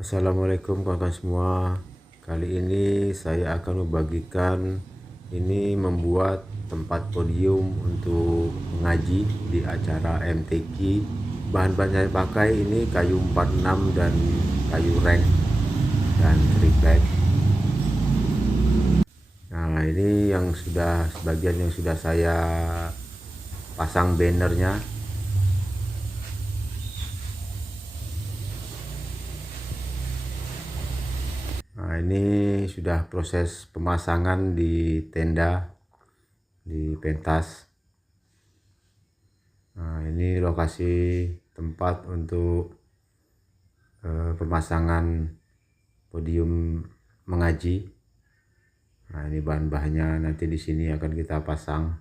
Assalamualaikum kawan-kawan semua. Kali ini saya akan membagikan ini membuat tempat podium untuk mengaji di acara MTQ. Bahan-bahan yang saya pakai ini kayu 46 dan kayu reng dan triplek. Nah, ini yang sebagian yang sudah saya pasang bannernya. Nah, ini sudah proses pemasangan di tenda di pentas. Nah, ini lokasi tempat untuk pemasangan podium mengaji. Nah, ini bahan-bahannya nanti di sini akan kita pasang.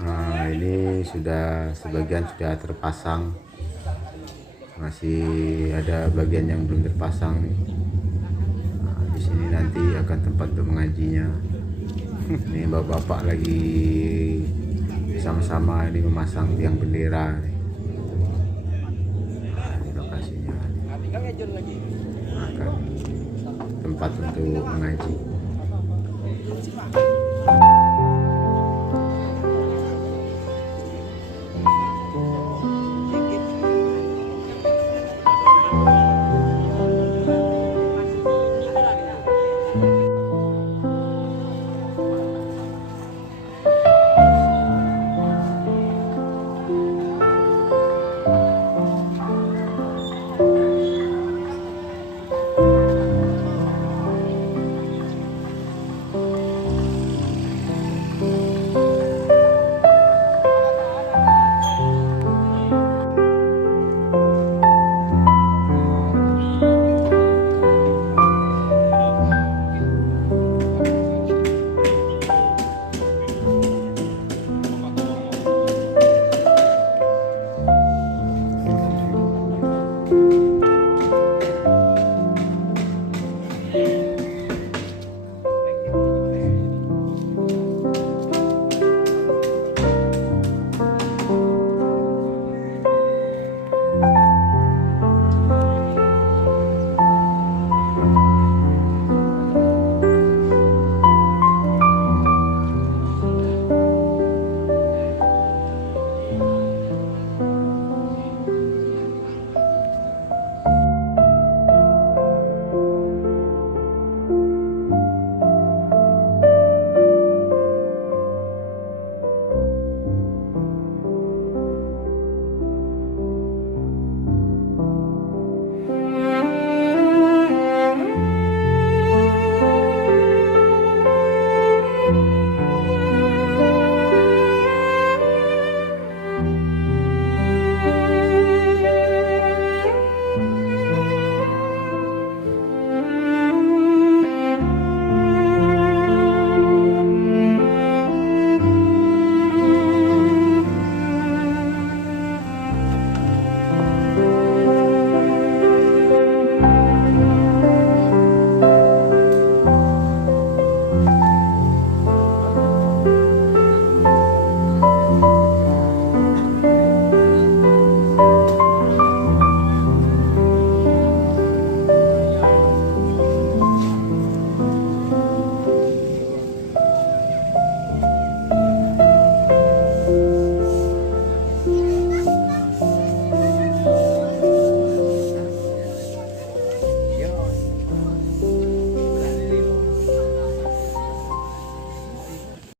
Nah, ini sebagian sudah terpasang, masih ada bagian yang belum terpasang nih. Nah, di sini nanti akan tempat untuk mengajinya. Ini bapak-bapak lagi sama-sama ini memasang tiang bendera nih. Nah, ini lokasinya. Akan tempat untuk mengaji.